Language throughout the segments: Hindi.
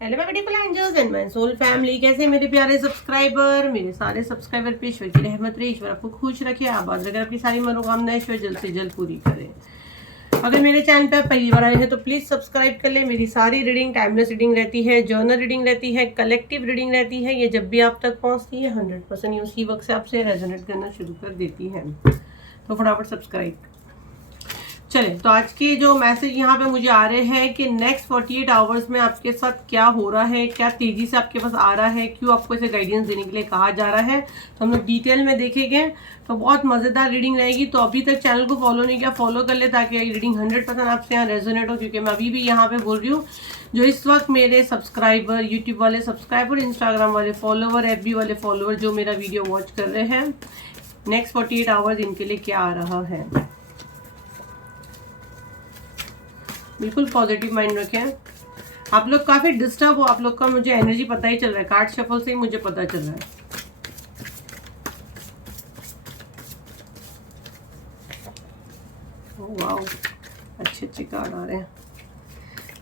Hello my beautiful angels and my soul family, कैसे मेरे प्यारे सब्सक्राइबर। मेरे सारे सब्सक्राइबर पे ईश्वर की रहमत रहे, ईश्वर आपको खुश रखे, आबाद रखे, आपकी सारी मनोकामनाएं ईश्वर जल्द से जल्द पूरी करे। अगर मेरे चैनल पर पहली बार आए हैं तो प्लीज सब्सक्राइब कर ले। मेरी सारी रीडिंग टाइमलेस रीडिंग रहती है, जर्नल रीडिंग रहती है, कलेक्टिव रीडिंग रहती है। ये जब भी आप तक पहुंचती है 100% ये उसी वक्त से आपसे रेजोनेट करना शुरू कर देती है। तो फटाफट सब्सक्राइब। चले तो आज के जो मैसेज यहाँ पे मुझे आ रहे हैं कि नेक्स्ट 48 आवर्स में आपके साथ क्या हो रहा है, क्या तेजी से आपके पास आ रहा है, क्यों आपको इसे गाइडेंस देने के लिए कहा जा रहा है, तो हम लोग डिटेल में देखेंगे। तो बहुत मज़ेदार रीडिंग रहेगी। तो अभी तक चैनल को फॉलो नहीं किया, फॉलो कर ले ताकि रीडिंग 100% आपसे यहाँ रेजोनेट हो। क्योंकि मैं अभी भी यहाँ पे बोल रही हूँ, जो इस वक्त मेरे सब्सक्राइबर, यूट्यूब वाले सब्सक्राइबर, इंस्टाग्राम वाले फॉलोवर, FB वाले फॉलोवर जो मेरा वीडियो वॉच कर रहे हैं, नेक्स्ट 48 आवर्स इनके लिए क्या आ रहा है। बिल्कुल पॉजिटिव माइंड रखें। आप लोग काफी डिस्टर्ब हो, आप लोग का मुझे एनर्जी पता ही चल रहा है, कार्ड शफल से ही मुझे पता चल रहा है। वाओ, अच्छे अच्छे कार्ड आ रहे हैं।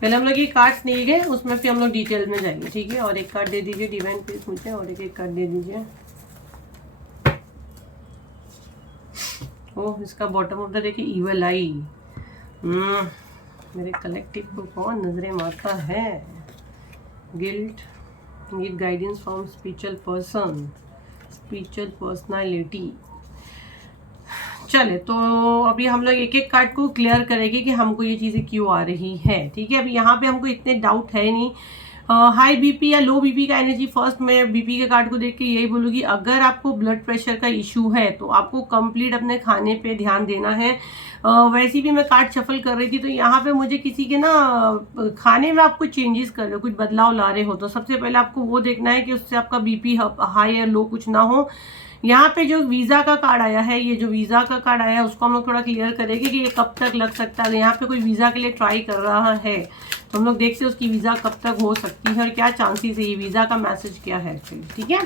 पहले हम लोग ये कार्ड्स नहीं गए, उसमें फिर हम लोग डिटेल में जाएंगे, ठीक है। और एक कार्ड दे दीजिए डिवाइन प्लीज मुझे, और एक कार्ड दे दीजिए। ओह, इसका बॉटम ऑफ द देखिए, इवल आई। मेरे कलेक्टिव को कौन नजरें मारता है। Guilt, need guidance from spiritual person, spiritual personality. चले तो अभी हम लोग एक एक कार्ड को क्लियर करेंगे कि हमको ये चीज़ें क्यों आ रही है, ठीक है। अभी यहाँ पे हमको इतने डाउट है नहीं। हाई बीपी या लो बीपी का एनर्जी, फर्स्ट मैं बीपी के कार्ड को देख के यही बोलूँगी, अगर आपको ब्लड प्रेशर का इशू है तो आपको कंप्लीट अपने खाने पे ध्यान देना है। वैसे भी मैं कार्ड शफल कर रही थी तो यहाँ पे मुझे किसी के ना खाने में आपको चेंजेस कर रहे हो, कुछ बदलाव ला रहे हो, तो सबसे पहले आपको वो देखना है कि उससे आपका बीपी हाई या लो कुछ ना हो। यहाँ पे जो वीज़ा का कार्ड आया है, ये जो वीज़ा का कार्ड आया है उसको हम लोग थोड़ा क्लियर करेंगे कि ये कब तक लग सकता है। यहाँ पे कोई वीज़ा के लिए ट्राई कर रहा है तो हम लोग देखते हैं उसकी वीज़ा कब तक हो सकती है और क्या चांसेस है, ये वीज़ा का मैसेज क्या है एक्चुअली, ठीक है।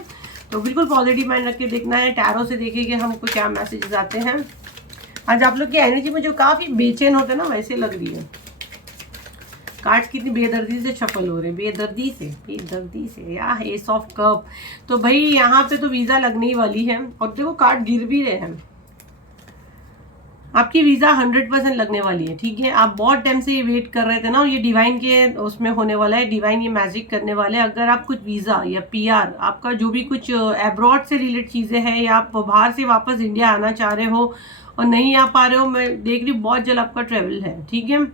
तो बिल्कुल पॉजिटिव माइंड रख के देखना है। टैरो से देखेंगे हमको क्या मैसेजेस आते हैं। आज आप लोग की एनर्जी में जो काफ़ी बेचैन होते हैं ना, वैसे लग रही है। कार्ड्स कितनी बेदर्दी से शफल हो रहे हैं, बेदर्दी से यार। एस ऑफ कप, तो भाई यहाँ पे तो वीज़ा लगने ही वाली है। और देखो कार्ड गिर भी रहे हैं, आपकी वीज़ा 100% लगने वाली है, ठीक है। आप बहुत टाइम से ये वेट कर रहे थे ना, और ये डिवाइन के उसमें होने वाला है, डिवाइन ये मैजिक करने वाले हैं। अगर आप कुछ वीज़ा या PR, आपका जो भी कुछ एब्रॉड से रिलेटेड चीज़ें हैं, या आप बाहर से वापस इंडिया आना चाह रहे हो और नहीं आ पा रहे हो, मैं देख रही हूँ बहुत जल्द आपका ट्रेवल है, ठीक है।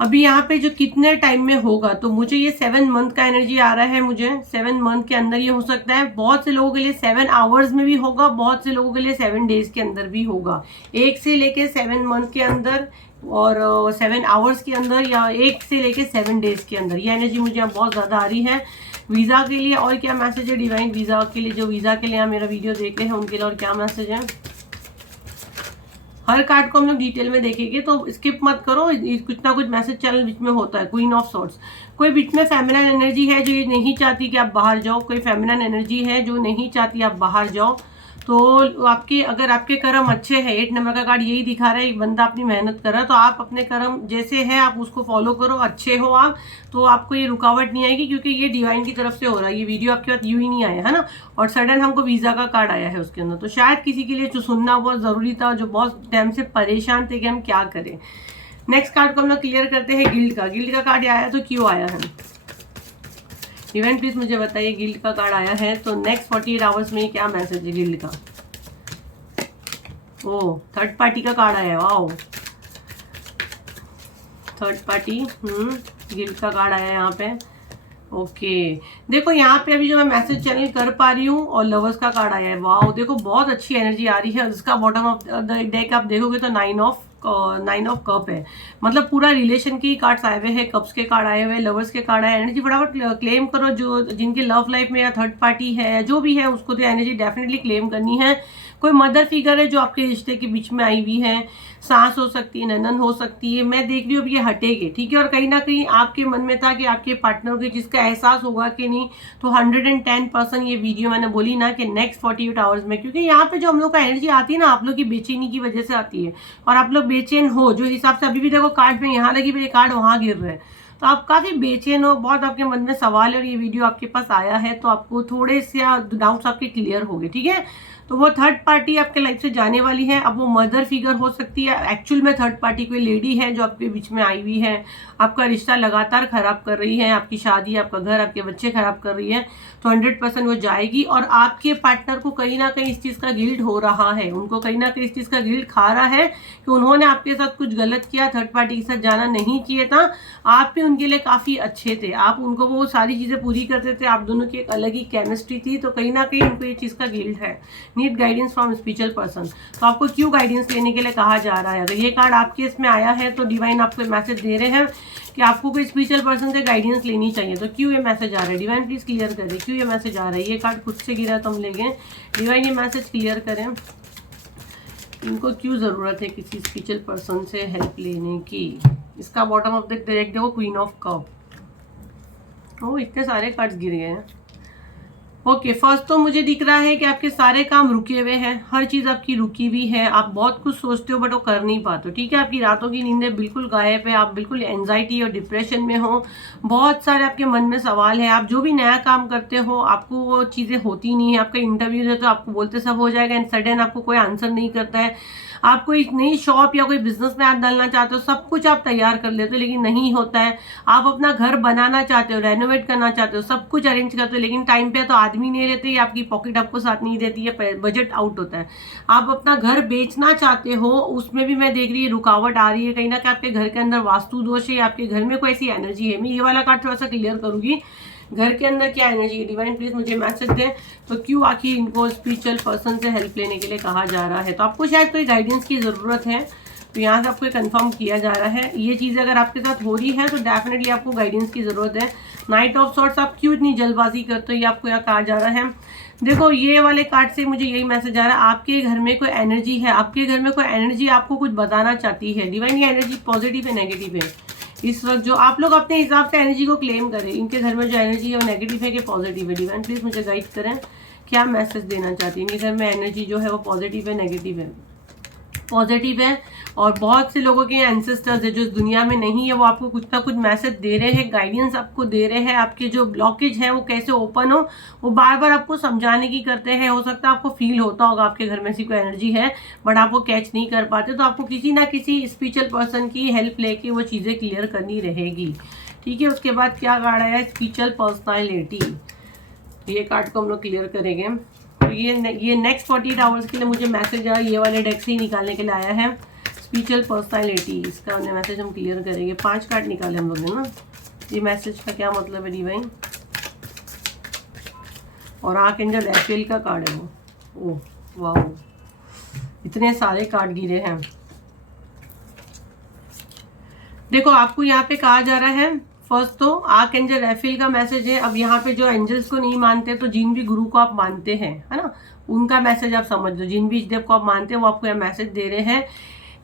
अभी यहाँ पे जो कितने टाइम में होगा, तो मुझे ये 7 मंथ का एनर्जी आ रहा है। मुझे 7 मंथ के अंदर ये हो सकता है। बहुत से लोगों के लिए 7 आवर्स में भी होगा, बहुत से लोगों के लिए 7 डेज के अंदर भी होगा। 1 से लेके 7 मंथ के अंदर और 7 आवर्स के अंदर, या 1 से लेके 7 डेज के अंदर, ये एनर्जी मुझे यहाँ बहुत ज़्यादा आ रही है वीज़ा के लिए। और क्या मैसेज है डिवाइन वीज़ा के लिए, जो वीज़ा के लिए यहाँ मेरा वीडियो देख रहे हैं उनके लिए, और क्या मैसेज है। हर कार्ड को हम लोग डिटेल में देखेंगे, तो स्किप मत करो, कुछ ना कुछ मैसेज चैनल बीच में होता है। क्वीन ऑफ सॉर्ड्स, कोई बीच में फेमिनिन एनर्जी है जो ये नहीं चाहती कि आप बाहर जाओ, कोई फेमिनिन एनर्जी है जो नहीं चाहती आप बाहर जाओ। तो आपके, अगर आपके कर्म अच्छे हैं, 8 नंबर का कार्ड यही दिखा रहा है, एक बंदा अपनी मेहनत कर रहा है, तो आप अपने कर्म जैसे हैं आप उसको फॉलो करो, अच्छे हो आप, तो आपको ये रुकावट नहीं आएगी। क्योंकि ये डिवाइन की तरफ से हो रहा है, ये वीडियो आपके पास यूं ही नहीं आया है ना। और सडन हमको वीज़ा का कार्ड आया है उसके अंदर, तो शायद किसी के लिए जो सुनना बहुत ज़रूरी था, जो बहुत टाइम से परेशान थे कि हम क्या करें। नेक्स्ट कार्ड को हम लोग क्लियर करते हैं। गिल्ड का कार्ड आया, तो क्यों आया है इवेंट प्लीज मुझे बताइए। गिल्ड का कार्ड आया है तो नेक्स्ट 48 आवर्स में क्या मैसेज है गिल्ड का। ओ, थर्ड पार्टी का कार्ड आया है, वाओ, थर्ड पार्टी। गिल्ड का कार्ड आया है यहाँ पे। ओके, देखो यहाँ पे अभी जो मैं मैसेज चैनल कर पा रही हूँ, और लवर्स का कार्ड आया है, वाओ, देखो बहुत अच्छी एनर्जी आ रही है। इसका बॉटम ऑफ द डेक आप देखोगे तो 9 ऑफ कप है, मतलब पूरा रिलेशन के कार्ड्स आए हुए हैं, कप्स के कार्ड आए हुए हैं, लवर्स के कार्ड आए। एनर्जी फटाफट क्लेम करो, जो जिनके लव लाइफ में या थर्ड पार्टी है, जो भी है, उसको तो एनर्जी डेफिनेटली क्लेम करनी है। कोई मदर फिगर है जो आपके रिश्ते के बीच में आई हुई है, सास हो सकती है, ननन हो सकती है, मैं देख रही हूँ अब ये हटेगी, ठीक है। और कहीं ना कहीं आपके मन में था कि आपके पार्टनर को जिसका एहसास होगा कि नहीं, तो 110% ये वीडियो मैंने बोली ना कि नेक्स्ट 48 आवर्स में, क्योंकि यहाँ पे जो हम लोग का एनर्जी आती है ना, आप लोग की बेचैनी की वजह से आती है, और आप लोग बेचैन हो जो हिसाब से। अभी भी देखो कार्ड में यहाँ लगी, मेरे कार्ड वहाँ गिर रहे हैं, तो आप काफ़ी बेचैन हो, बहुत आपके मन में सवाल है और ये वीडियो आपके पास आया है तो आपको थोड़े से डाउट्स आपके क्लियर हो गए, ठीक है। तो वो थर्ड पार्टी आपके लाइफ से जाने वाली है। अब वो मदर फिगर हो सकती है, एक्चुअल में थर्ड पार्टी कोई लेडी है जो आपके बीच में आई हुई है, आपका रिश्ता लगातार खराब कर रही है, आपकी शादी, आपका घर, आपके बच्चे खराब कर रही है। तो 100% वो जाएगी और आपके पार्टनर को कहीं ना कहीं इस चीज़ का गिल्ट हो रहा है, उनको कहीं ना कहीं इस चीज़ का गिल्ट खा रहा है कि उन्होंने आपके साथ कुछ गलत किया, थर्ड पार्टी के साथ जाना नहीं चाहिए था। आप भी उनके लिए काफ़ी अच्छे थे, आप उनको वो सारी चीज़ें पूरी करते थे, आप दोनों की एक अलग ही केमिस्ट्री थी। तो कहीं ना कहीं उनको ये चीज़ का गिल्ट है। Need guidance from spiritual person. तो आपको क्यों गाइडेंस लेने के लिए कहा जा रहा है? अगर ये कार्ड आपके इसमें आया है तो डिवाइन आपको मैसेज दे रहे हैं कि आपको कोई स्पिरिचुअल पर्सन से गाइडेंस लेनी चाहिए। तो क्यों ये मैसेज आ रहा है? डिवाइन प्लीज क्लियर करें क्यों ये मैसेज आ रहा है। ये कार्ड खुद से गिरा तो हम ले गए। डिवाइन ये मैसेज क्लियर करें, इनको क्यों ज़रूरत है किसी स्पिरिचुअल पर्सन से हेल्प लेने की। इसका बॉटम ऑफ द डेक देखो, क्वीन ऑफ कप। ओ इतने सारे कार्ड्स गिर गए हैं। ओके, फर्स्ट तो मुझे दिख रहा है कि आपके सारे काम रुके हुए हैं, हर चीज़ आपकी रुकी हुई है, आप बहुत कुछ सोचते हो बट वो कर नहीं पाते, ठीक है। आपकी रातों की नींदें बिल्कुल गायब है, आप बिल्कुल एंजाइटी और डिप्रेशन में हो, बहुत सारे आपके मन में सवाल है। आप जो भी नया काम करते हो आपको वो चीज़ें होती नहीं है। आपका इंटरव्यू है तो आपको बोलते सब हो जाएगा एंड सडन आपको कोई आंसर नहीं करता है। आप कोई नई शॉप या कोई बिजनेस में हाथ डालना चाहते हो, सब कुछ आप तैयार कर लेते हो लेकिन नहीं होता है। आप अपना घर बनाना चाहते हो, रेनोवेट करना चाहते हो, सब कुछ अरेंज करते हो लेकिन टाइम पे तो आदमी नहीं रहते, या आपकी पॉकेट आपको साथ नहीं देती है, बजट आउट होता है। आप अपना घर बेचना चाहते हो, उसमें भी मैं देख रही है रुकावट आ रही है, कहीं ना कहीं आपके घर के अंदर वास्तु दोष है, आपके घर में कोई ऐसी एनर्जी है। मैं ये वाला कार्ड थोड़ा सा क्लियर करूंगी, घर के अंदर क्या एनर्जी है। डिवाइन प्लीज मुझे मैसेज दें तो क्यों आखिर इनको स्पिरिचुअल पर्सन से हेल्प लेने के लिए कहा जा रहा है। तो आपको शायद कोई गाइडेंस की ज़रूरत है, तो यहाँ से आपको कंफर्म किया जा रहा है। ये चीज़ अगर आपके साथ हो रही है तो डेफिनेटली आपको गाइडेंस की ज़रूरत है। नाइट ऑफ सॉर्ट्स, आप क्यों इतनी जल्दबाजी करते हो, ये आपको यहाँ कहा जा रहा है। देखो ये वाले कार्ड से मुझे यही मैसेज आ रहा है, आपके घर में कोई एनर्जी है, आपके घर में कोई एनर्जी आपको कुछ बताना चाहती है। डिवाइन ये एनर्जी पॉजिटिव है नेगेटिव है इस वक्त, जो आप लोग अपने हिसाब से एनर्जी को क्लेम करें। इनके घर में जो एनर्जी है वो नेगेटिव है कि पॉजिटिव है। डिवाइन प्लीज मुझे गाइड करें क्या मैसेज देना चाहती है। इनके घर में एनर्जी जो है वो पॉजिटिव है नेगेटिव है? पॉजिटिव है। और बहुत से लोगों के एंसेस्टर्स है जो इस दुनिया में नहीं है, वो आपको कुछ ना कुछ मैसेज दे रहे हैं, गाइडेंस आपको दे रहे हैं। आपके जो ब्लॉकेज है वो कैसे ओपन हो, वो बार बार आपको समझाने की करते हैं। हो सकता है आपको फील होता होगा आपके घर में ऐसी कोई एनर्जी है बट आप वो कैच नहीं कर पाते, तो आपको किसी ना किसी स्पिरिचुअल पर्सन की हेल्प लेके वो चीज़ें क्लियर करनी रहेगी, ठीक है। उसके बाद क्या कार्ड आया, स्पिरिचुअल पर्सनैलिटी। ये कार्ड को हम लोग क्लियर करेंगे। तो ये नेक्स्ट 48 आवर्स के लिए मुझे मैसेज आया, ये वाले डेक से ही निकालने के लिए आया है। स्पिरिचुअल पर्सनैलिटी, इसका मैसेज हम क्लियर करेंगे। 5 कार्ड निकाले हम लोग ने ना। ये मैसेज का क्या मतलब है डिवाइन? और आर्कएंजल रैफेल का कार्ड है वो। ओह वाह, इतने सारे कार्ड गिरे हैं। देखो आपको यहाँ पे कहा जा रहा है, फर्स्ट तो आर्कएंजल रैफेल का मैसेज है। अब यहाँ पे जो एंजल्स को नहीं मानते तो जिन भी गुरु को आप मानते हैं, है ना, उनका मैसेज आप समझ लो। जिन भी इस देव को आप मानते हैं वो आपको यह मैसेज दे रहे हैं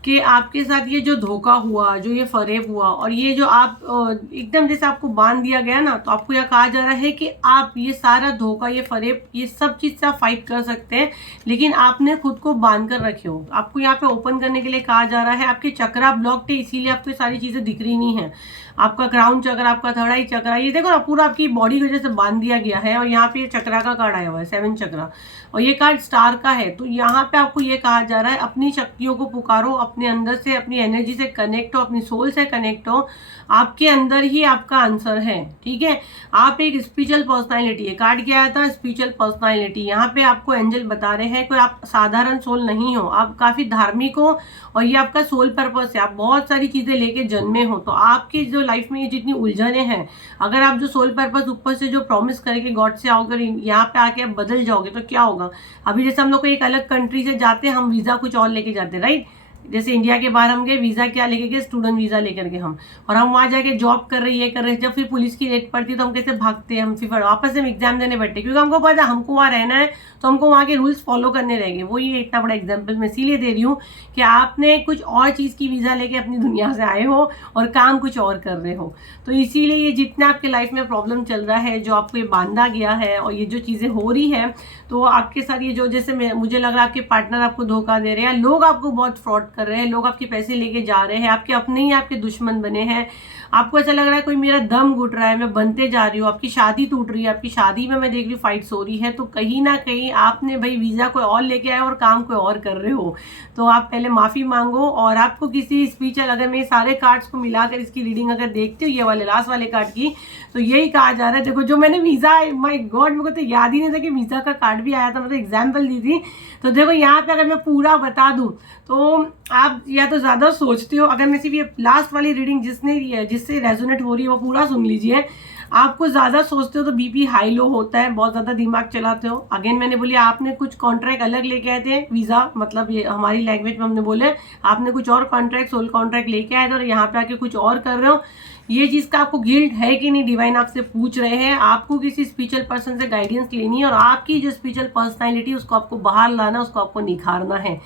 कि आपके साथ ये जो धोखा हुआ, जो ये फरेब हुआ और ये जो आप एकदम जैसे आपको बांध दिया गया ना, तो आपको यह कहा जा रहा है कि आप ये सारा धोखा, ये फरेब, ये सब चीज़ से आप फाइट कर सकते हैं लेकिन आपने खुद को बांध कर रखे हो। आपको यहाँ पे ओपन करने के लिए कहा जा रहा है। आपके चक्रा ब्लॉक्ड है इसीलिए आपको ये सारी चीज़ें दिख रही नहीं है। आपका क्राउन चक्र, आपका थर्ड आई चक्र, ये देखो ना पूरा आपकी बॉडी की वजह से बांध दिया गया है। और यहाँ पे ये चक्रा का कार्ड आया हुआ है, 7 चक्रा, और ये कार्ड स्टार का है। तो यहाँ पे आपको ये कहा जा रहा है अपनी शक्तियों को पुकारो, अपने अंदर से अपनी एनर्जी से कनेक्ट हो, अपनी सोल से कनेक्ट हो। आपके अंदर ही आपका आंसर है, ठीक है। आप एक स्पिरिचुअल पर्सनालिटी है। कार्ड क्या आया था? Spiritual personality. यहाँ पे आपको एंजल बता रहे हैं कि आप साधारण सोल नहीं हो, आप काफी धार्मिक हो और ये आपका सोल पर्पस है। आप बहुत सारी चीजें लेके जन्मे हो। तो आपकी जो लाइफ में ये जितनी उलझने हैं, अगर आप जो सोल पर्पस ऊपर से जो प्रॉमिस करके गॉड से आओगे, यहाँ पे आके आप बदल जाओगे तो क्या होगा। अभी जैसे हम लोग को एक अलग कंट्री से जाते हैं, हम वीजा कुछ और लेके जाते हैं, राइट। जैसे इंडिया के बाहर हम गए, वीजा क्या लेके गए? स्टूडेंट वीजा लेकर के हम, और हम वहाँ जाके जॉब कर रही है, कर रहे, जब फिर पुलिस की रेड पड़ती है तो हम कैसे भागते हैं, हम फिर वापस हम एग्जाम देने बैठे, क्योंकि हमको पता है हमको वहाँ रहना है तो हमको वहाँ के रूल्स फॉलो करने रहेंगे। वो ये इतना बड़ा एग्जाम्पल मैं इसीलिए दे रही हूँ कि आपने कुछ और चीज़ की वीज़ा लेके अपनी दुनिया से आए हो और काम कुछ और कर रहे हो। तो इसीलिए ये जितना आपके लाइफ में प्रॉब्लम चल रहा है, जो आपको ये बांधा गया है और ये जो चीज़ें हो रही है, तो आपके साथ ये जो जैसे मुझे लग रहा है आपके पार्टनर आपको धोखा दे रहे हैं, लोग आपको बहुत फ्रॉड कर रहे हैं, लोग आपके पैसे लेके जा रहे हैं, आपके अपने ही आपके दुश्मन बने हैं, आपको ऐसा लग रहा है कोई मेरा दम घुट रहा है, मैं बनते जा रही हूँ, आपकी शादी टूट रही है, आपकी शादी में मैं देख रही हूँ फाइट्स हो रही है, तो कहीं ना कहीं आपने भाई वीज़ा कोई और लेके आए और काम कोई और कर रहे हो। तो आप पहले माफ़ी मांगो। और आपको किसी स्पिरिचुअल, अगर मैं सारे कार्ड्स को मिलाकर इसकी रीडिंग अगर देखती हूँ, ये वाले लास्ट वाले कार्ड की, तो यही कहा जा रहा है। देखो जो मैंने वीज़ा, माय गॉड, मेरे को तो याद ही नहीं था कि वीज़ा का कार्ड भी आया था, मतलब एग्जाम्पल दी थी। तो देखो यहाँ पे अगर मैं पूरा बता दूँ तो आप या तो ज़्यादा सोचते हो, अगर मैं सिर्फ ये लास्ट वाली रीडिंग जिससे रेजोनेट हो रही है वो पूरा सुन लीजिए। आपको ज़्यादा सोचते हो तो बीपी हाई लो होता है, बहुत ज़्यादा दिमाग चलाते हो। अगेन मैंने बोली आपने कुछ कॉन्ट्रैक्ट अलग लेके आए थे, वीज़ा मतलब ये हमारी लैंग्वेज में हमने बोले आपने कुछ और कॉन्ट्रैक्ट, सोल कॉन्ट्रैक्ट लेके आए थे और यहाँ पे आके कुछ और कर रहे हो। ये चीज़ का आपको गिल्ट है कि नहीं, डिवाइन आपसे पूछ रहे हैं। आपको किसी स्पिरिचुअल पर्सन से गाइडेंस लेनी है और आपकी जो स्पिरिचुअल पर्सनैलिटी उसको आपको बाहर लाना, उसको आपको निखारना है।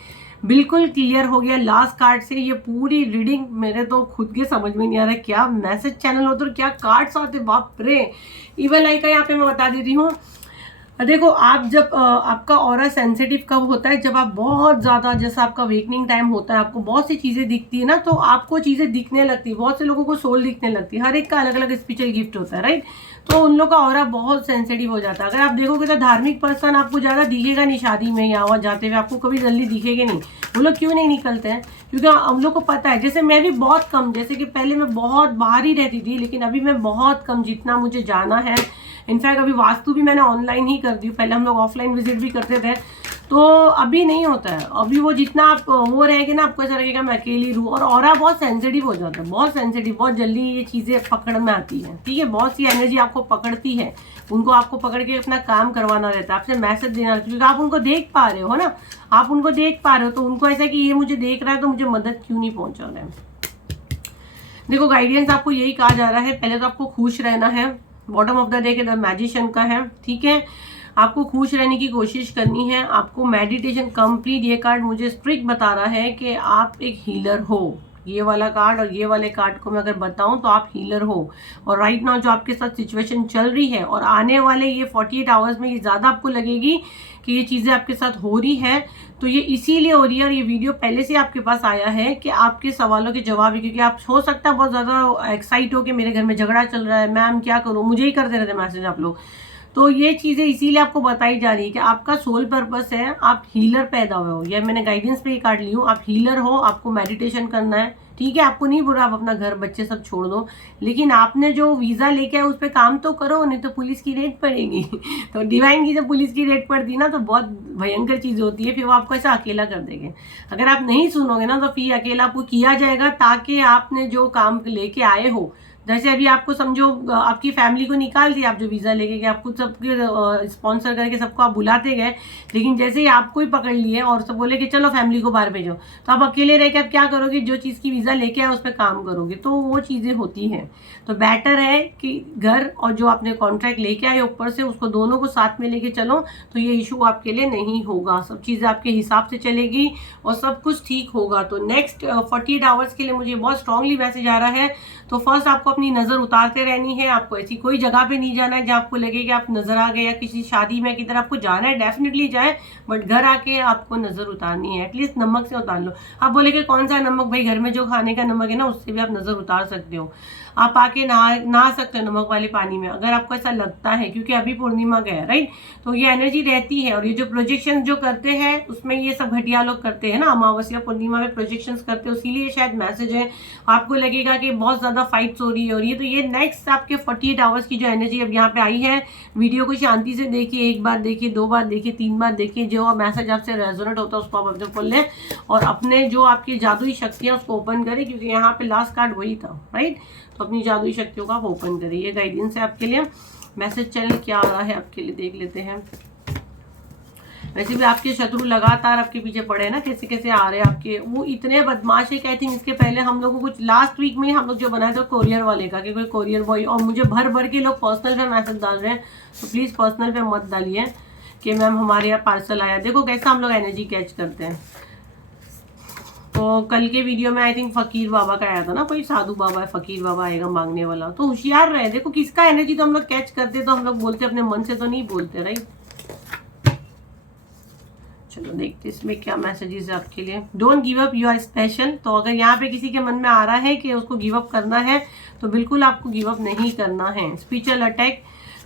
बिल्कुल क्लियर हो गया लास्ट कार्ड से। ये पूरी रीडिंग मेरे तो खुद के समझ में नहीं आ रहा है, क्या मैसेज चैनल होते और क्या कार्ड्स आते, बाप रे। इवन लाइक यहाँ पे मैं बता देती हूँ, देखो आप जब आपका ऑरा सेंसिटिव कब होता है, जब आप बहुत ज़्यादा, जैसा आपका वेकनिंग टाइम होता है, आपको बहुत सी चीज़ें दिखती है ना, तो आपको चीज़ें दिखने लगती है। बहुत से लोगों को सोल दिखने लगती है, हर एक का अलग अलग स्पिरिचुअल गिफ्ट होता है, राइट। तो उन लोग का ऑरा बहुत सेंसिटिव हो जाता है। अगर आप देखोगे तो धार्मिक पर्सन आपको ज़्यादा दिखेगा नहीं, शादी में या वहाँ जाते हुए आपको कभी जल्दी दिखेगा नहीं। वो लोग क्यों नहीं निकलते हैं? क्योंकि हम लोग को पता है। जैसे मैं भी बहुत कम, जैसे कि पहले मैं बहुत बाहर ही रहती थी, लेकिन अभी मैं बहुत कम, जितना मुझे जाना है। इनफैक्ट अभी वास्तु भी मैंने ऑनलाइन ही कर दी, पहले हम लोग ऑफलाइन विजिट भी करते थे, तो अभी नहीं होता है। अभी वो जितना आप वो रहेंगे ना, आपको ऐसा लगेगा मैं अकेली रहूँ। और ऑरा बहुत सेंसिटिव हो जाता है, बहुत सेंसिटिव, बहुत जल्दी ये चीज़ें पकड़ में आती हैं, ठीक है। बहुत सी एनर्जी आपको पकड़ती है, उनको आपको पकड़ के अपना काम करवाना रहता है, आपसे मैसेज देना, क्योंकि आप उनको देख पा रहे हो ना, आप उनको देख पा रहे हो, तो उनको ऐसा कि ये मुझे देख रहा है तो मुझे मदद क्यों नहीं पहुँचा रहा है। देखो गाइडेंस आपको यही कहा जा रहा है, पहले तो आपको खुश रहना है। बॉटम ऑफ द डे के द मैजिशियन का है, ठीक है। आपको खुश रहने की कोशिश करनी है, आपको मेडिटेशन कंप्लीट। ये कार्ड मुझे स्ट्रिक्ट बता रहा है कि आप एक हीलर हो। ये वाला कार्ड और ये वाले कार्ड को मैं अगर बताऊं तो आप हीलर हो। और राइट नाउ जो आपके साथ सिचुएशन चल रही है और आने वाले ये 48 आवर्स में ये ज़्यादा आपको लगेगी कि ये चीज़ें आपके साथ हो रही है, तो ये इसीलिए हो रही है। और ये वीडियो पहले से आपके पास आया है कि आपके सवालों के जवाब है, क्योंकि आप हो सकता है बहुत ज़्यादा एक्साइट हो कि मेरे घर में झगड़ा चल रहा है, मैम क्या करूँ, मुझे ही करते रहते मैसेज आप लोग। तो ये चीज़ें इसीलिए आपको बताई जा रही है कि आपका सोल पर्पस है, आप हीलर पैदा हुए हो। या मैंने गाइडेंस पे ये कार्ड ली हूँ, आप हीलर हो, आपको मेडिटेशन करना है, ठीक है। आपको नहीं बुरा, आप अपना घर बच्चे सब छोड़ दो, लेकिन आपने जो वीज़ा लेके आए उस पर काम तो करो, नहीं तो पुलिस की रेड पड़ेगी। तो डिवाइन की जब पुलिस की रेड पड़ती ना, तो बहुत भयंकर चीज़ होती है, फिर वो आपको ऐसा अकेला कर देंगे। अगर आप नहीं सुनोगे ना, तो फिर अकेला आपको किया जाएगा, ताकि आपने जो काम लेके आए हो, जैसे अभी आपको समझो आपकी फैमिली को निकाल दिया, आप जो वीज़ा लेके गए, आपको सबके स्पॉन्सर करके सबको आप बुलाते गए, लेकिन जैसे ही आपको ही पकड़ लिए और सब बोले कि चलो फैमिली को बाहर भेजो, तो आप अकेले रह के आप क्या करोगे? जो चीज़ की वीज़ा लेके आए उस पर काम करोगे, तो वो चीज़ें होती हैं। तो बेटर है कि घर और जो आपने कॉन्ट्रैक्ट लेके आए ऊपर से, उसको दोनों को साथ में लेके चलो, तो ये इशू आपके लिए नहीं होगा। सब चीज़ें आपके हिसाब से चलेगी और सब कुछ ठीक होगा। तो नेक्स्ट 48 आवर्स के लिए मुझे बहुत स्ट्रांगली मैसेज आ रहा है। तो फर्स्ट आपको अपनी नज़र उतारते रहनी है। आपको ऐसी कोई जगह पे नहीं जाना है जहाँ आपको लगे कि आप नज़र आ गए, या किसी शादी में किधर आपको जाना है, डेफिनेटली जाए, बट घर आके आपको नज़र उतारनी है। एटलीस्ट नमक से उतार लो। आप बोले कि कौन सा नमक? भाई घर में जो खाने का नमक है ना, उससे भी आप नज़र उतार सकते हो। आप आके नहा सकते हो नमक वाले पानी में, अगर आपको ऐसा लगता है, क्योंकि अभी पूर्णिमा गया, राइट। तो ये एनर्जी रहती है। और ये जो प्रोजेक्शन जो करते हैं उसमें ये सब घटिया लोग करते हैं ना, अमावस्या पूर्णिमा में प्रोजेक्शंस करते हैं, इसीलिए शायद मैसेज है। आपको लगेगा कि बहुत ज़्यादा फाइट्स हो रही है। तो ये नेक्स्ट आपके 48 आवर्स की जो एनर्जी अब यहाँ पे आई है, वीडियो को शांति से देखिए, एक बार देखिए, 2 बार देखिए, 3 बार देखिए, जो मैसेज आपसे रेजोनेट होता है उसको आप अपने खोल लें और अपने जो आपकी जादुई शक्तियाँ उसको ओपन करें, क्योंकि यहाँ पे लास्ट कार्ड वही था, राइट। तो अपनी जादुई शक्तियों का आप ओपन करिए। ये गाइडेंस है आपके लिए। मैसेज चैनल क्या आ रहा है आपके लिए, देख लेते हैं। वैसे भी आपके शत्रु लगातार आपके पीछे पड़े हैं ना, कैसे कैसे आ रहे हैं आपके। वो इतने बदमाश है कि आई थिंक इसके पहले हम लोगों को कुछ लास्ट वीक में हम लोग जो बनाया था कोरियर वाले का, कि कोई कोरियर बॉय, और मुझे भर भर के लोग पर्सनल पे मैसेज डाल रहे हैं। तो प्लीज़ पर्सनल पे मत डालिए कि मैम हमारे यहाँ पार्सल आया। देखो कैसा हम लोग एनर्जी कैच करते हैं। तो कल के वीडियो में आई थिंक फकीर बाबा का आया था ना, कोई साधु बाबा है, फकीर बाबा आएगा मांगने वाला। तो होशियार रहे। देखो किसका एनर्जी तो हम लोग कैच करते, तो हम लोग बोलते अपने मन से तो नहीं बोलते, राइट। चलो देखते इसमें क्या मैसेजेस है आपके लिए। Don't give up, you are special. तो अगर यहाँ पे किसी के मन में आ रहा है कि उसको गिव अप करना है तो बिल्कुल आपको गिव अप नहीं करना है। स्पिरिचुअल अटैक,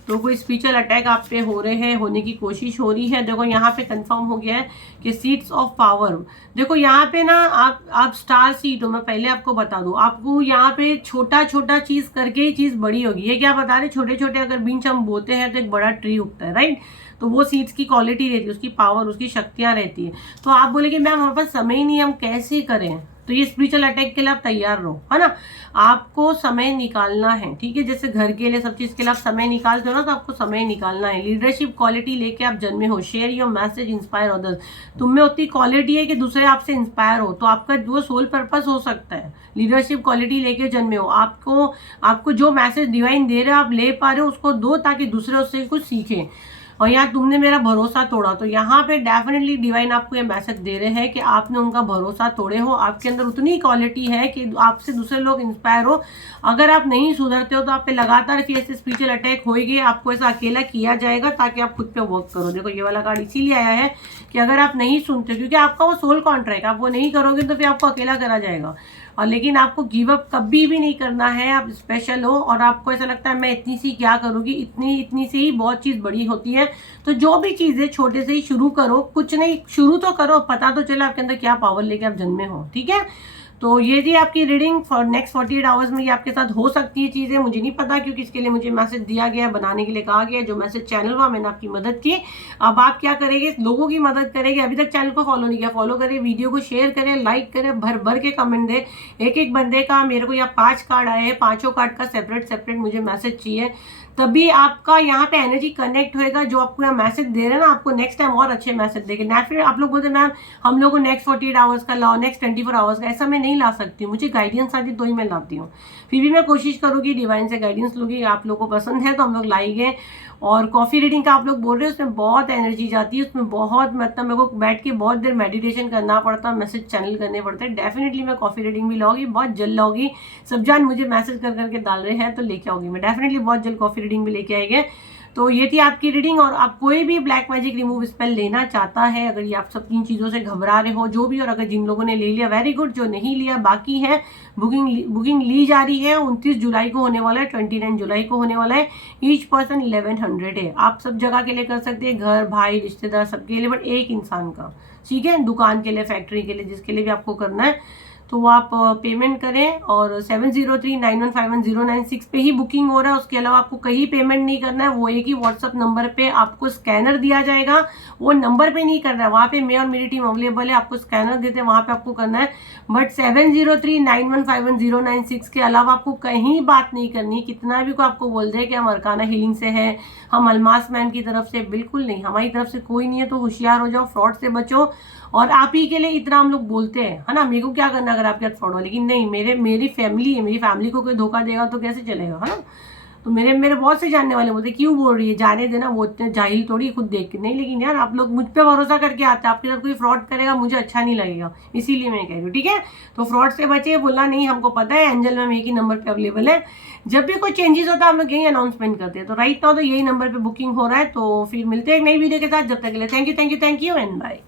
तो कोई स्पिरिचुअल अटैक आप पे हो रहे हैं, होने की कोशिश हो रही है। देखो यहाँ पे कंफर्म हो गया है कि सीड्स ऑफ पावर। देखो यहाँ पे ना आप स्टार सीड हो, मैं पहले आपको बता दूं, आपको यहाँ पे छोटा छोटा चीज करके ही चीज बड़ी होगी। ये क्या बता रहे, छोटे छोटे अगर बीज हम बोते हैं तो एक बड़ा ट्री उगता है, राइट। तो वो सीड्स की क्वालिटी रहती है, उसकी पावर, उसकी शक्तियां रहती है। तो आप बोले कि मैम हमारे पास समय ही नहीं, हम कैसे करें, तो ये स्पिरिचुअल अटैक के लिए आप तैयार रहो, है ना। आपको समय निकालना है, ठीक है। जैसे घर के लिए, सब चीज के लिए आप समय निकालते हो ना, तो आपको समय निकालना है। लीडरशिप क्वालिटी लेके आप जन्मे हो। Share your message, inspire others. तुम में उतनी क्वालिटी है कि दूसरे आपसे इंस्पायर हो, तो आपका वो सोल पर्पस हो सकता है। लीडरशिप क्वालिटी लेके जन्मे हो, आपको जो मैसेज डिवाइन दे रहे हो, आप ले पा रहे हो, उसको दो ताकि दूसरे उससे कुछ सीखें। और यहाँ तुमने मेरा भरोसा तोड़ा, तो यहाँ पे डेफिनेटली डिवाइन आपको ये मैसेज दे रहे हैं कि आपने उनका भरोसा तोड़े हो। आपके अंदर उतनी क्वालिटी है कि आपसे दूसरे लोग इंस्पायर हो। अगर आप नहीं सुधरते हो तो आप पे लगातार फिर ऐसे स्पिरिचुअल अटैक होएगी, आपको ऐसा अकेला किया जाएगा ताकि आप खुद पे वर्क करो। देखो ये वाला कार्ड इसीलिए आया है कि अगर आप नहीं सुनते, क्योंकि आपका वो सोल कॉन्ट्रैक्ट, आप वो नहीं करोगे तो फिर आपको अकेला करा जाएगा। और लेकिन आपको गिव अप कभी भी नहीं करना है। आप स्पेशल हो और आपको ऐसा लगता है मैं इतनी सी क्या करूँगी, इतनी से ही बहुत चीज़ बड़ी होती है। तो जो भी चीज़ है छोटे से ही शुरू करो, कुछ नहीं शुरू तो करो, पता तो चले आपके अंदर क्या पावर लेके आप जन्मे हो, ठीक है। तो ये थी आपकी रीडिंग फॉर नेक्स्ट 48 आवर्स में। ये आपके साथ हो सकती है चीज़ें, मुझे नहीं पता, क्योंकि इसके लिए मुझे मैसेज दिया गया, बनाने के लिए कहा गया। जो मैसेज चैनल हुआ, मैंने आपकी मदद की। अब आप क्या करेंगे, लोगों की मदद करेंगे। अभी तक चैनल को फॉलो नहीं किया, फॉलो करें, वीडियो को शेयर करें, लाइक करें, भर भर के कमेंट दें। एक एक बंदे का, मेरे को यहाँ 5 कार्ड आए हैं, 5 कार्ड का सेपरेट मुझे मैसेज चाहिए, तभी आपका यहाँ पे एनर्जी कनेक्ट होएगा। जो आपको यहाँ मैसेज दे रहे हैं ना, आपको नेक्स्ट टाइम और अच्छे मैसेज देंगे ना। फिर आप लोग बोलते हैं मैम हम लोग को नेक्स्ट 48 आवर्स का लाओ, नेक्स्ट 24 आवर्स का, ऐसा मैं नहीं ला सकती हूँ। मुझे गाइडेंस आती तो ही मैं लाती हूँ। फिर भी मैं कोशिश करूँगी डिवाइन से गाइडेंस लूँगी। आप लोगों को पसंद है तो हम लोग लाएंगे। और कॉफी रीडिंग का आप लोग बोल रहे हैं, उसमें बहुत एनर्जी जाती है, उसमें बहुत, मतलब मेरे को बैठ के बहुत देर मेडिटेशन करना पड़ता है, मैसेज चैनल करने पड़ते हैं। डेफिनेटली मैं कॉफी रीडिंग भी लाऊंगी, बहुत जल्द लाऊंगी। सब जान मुझे मैसेज कर करके डाल रहे हैं तो लेके आऊंगी मैं, डेफिनेटली बहुत जल्द कॉफी रीडिंग भी लेके आएंगे। तो ये थी आपकी रीडिंग। और आप कोई भी ब्लैक मैजिक रिमूव स्पेल लेना चाहता है, अगर ये आप सब 3 चीज़ों से घबरा रहे हो जो भी, और अगर जिन लोगों ने ले लिया वेरी गुड, जो नहीं लिया बाकी है, बुकिंग ली जा रही है। 29 जुलाई को होने वाला है, 29 जुलाई को होने वाला है। ईच पर्सन 1100 है। आप सब जगह के लिए कर सकते हैं, घर, भाई, रिश्तेदार, सबके लिए, बट एक इंसान का, ठीक है। दुकान के लिए, फैक्ट्री के लिए, जिसके लिए भी आपको करना है तो वो आप पेमेंट करें। और 7039151096 पे ही बुकिंग हो रहा है। उसके अलावा आपको कहीं पेमेंट नहीं करना है। वो एक ही व्हाट्सअप नंबर पे आपको स्कैनर दिया जाएगा, वो नंबर पे नहीं करना है। वहाँ पे मैं और मेरी टीम अवेलेबल है, आपको स्कैनर देते हैं, वहाँ पे आपको करना है। बट 7039151096 के अलावा आपको कहीं बात नहीं करनी। कितना भी को आपको बोल दे कि हम अरकाना हीलिंग से है, हम अलमास मैन की तरफ से, बिल्कुल नहीं, हमारी तरफ से कोई नहीं है। तो होशियार हो जाओ, फ्रॉड से बचो। और आप ही के लिए इतना हम लोग बोलते हैं, है ना। मेरे को क्या करना अगर आपके साथ फ्रॉड हो, लेकिन नहीं, मेरी फैमिली है, मेरी फैमिली को कोई धोखा देगा तो कैसे चलेगा, है ना। तो मेरे बहुत से जानने वाले बोलते क्यों बोल रही है, जाने देना, वो इतने जाहिल थोड़ी, खुद देख के नहीं। लेकिन यार आप लोग मुझ पे भरोसा करके आते हैं, आपके साथ कोई फ्रॉड करेगा मुझे अच्छा नहीं लगेगा, इसीलिए मैं कह रही हूँ, ठीक है। तो फ्रॉड से बचे, बोला नहीं हमको पता है, एंजल मैम एक ही नंबर पे अवेलेबल है। जब भी कोई चेंजेस होता है हम लोग यही अनाउंसमेंट करते हैं। तो राइट नाउ तो यही नंबर पे बुकिंग हो रहा है। तो फिर मिलते हैं एक नई वीडियो के साथ, जब तक के लिए थैंक यू एंड बाय।